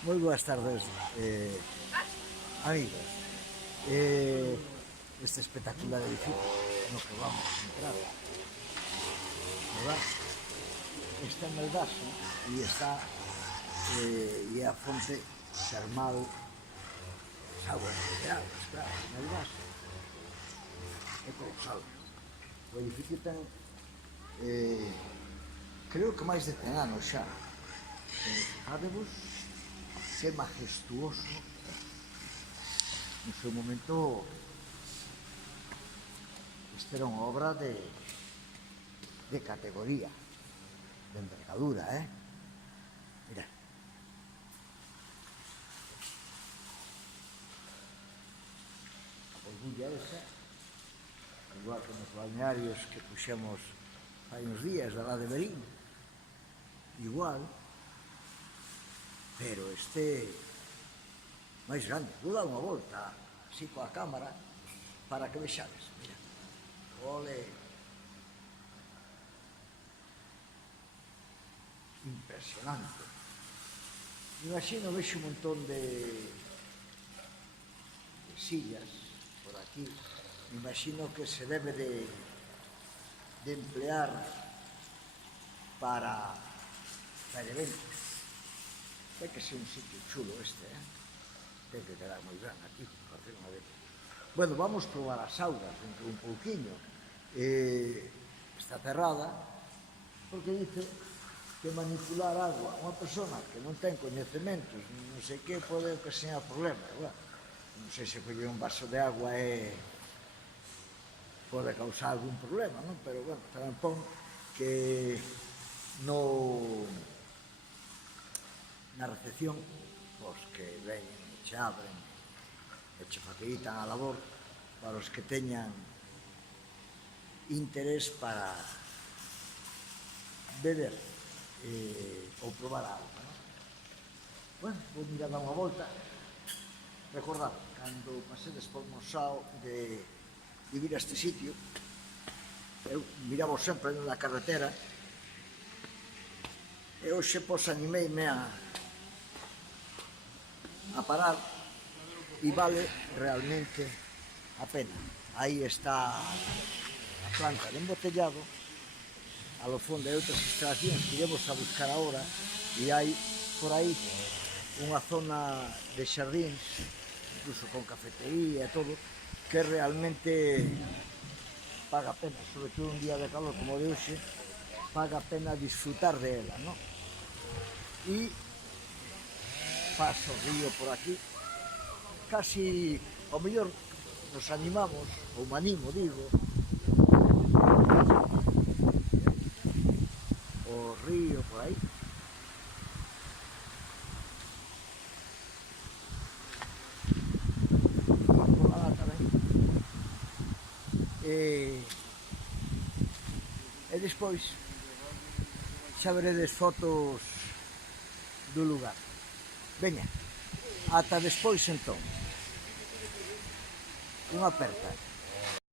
Moi boas tardes, amigos. Este espectacular edificio no que vamos a entrar, verdad? Está en Melgaso e está e a fonte termal aguas minerales, claro, Melgaso. É colosal. O edificio ten, creo que máis de 100 anos xa. Fijadevos que majestuoso. No seu momento, esta era unha obra de categoría, de envergadura, Mira. A borbulla esa, igual que nos balnearios que puxemos hai uns días da lá de Berín, igual, pero este máis grande. Vou dar unha volta así coa cámara para que vexades. Mira, ole, impresionante. Me imagino, vexo un montón de sillas por aquí. Me imagino que se debe de emplear para eventos. Ten que ser un sitio chulo este, ten que quedar moi ben aquí, facer unha vez. Bueno, vamos probar as augas dentro un pouquiño. Está cerrada, porque dice que manipular agua unha persona que non ten coñecementos, non sei que, pode ocasionar problemas, claro. Non sei se coller un vaso de agua pode causar algún problema, non? Pero, bueno, tamén pon que na recepción, pois que veñen e che abren e che facilitan a labor para os que teñan interés para beber ou probar a auga, non? Bueno, vou mirar dar unha volta. Recordad, cando pasedes por Mosao de vir a este sitio, eu miraba sempre na carretera e hoxe pois animeime a parar e vale realmente a pena. Aí está a planta de embotellado, a lo fondo hai outras instalacións que iremos a buscar agora e hai por aí unha zona de xardíns, incluso con cafetería e todo, que realmente paga pena, sobre todo un día de calor como de hoxe, paga pena disfrutar de ela, non? E paso o río por aquí, casi, ao mellor, nos animamos, ou me animo, digo, o río por aí. Por lá tamén. E despois xa veredes fotos do lugar. Veña, ata despois entón. Unha aperta.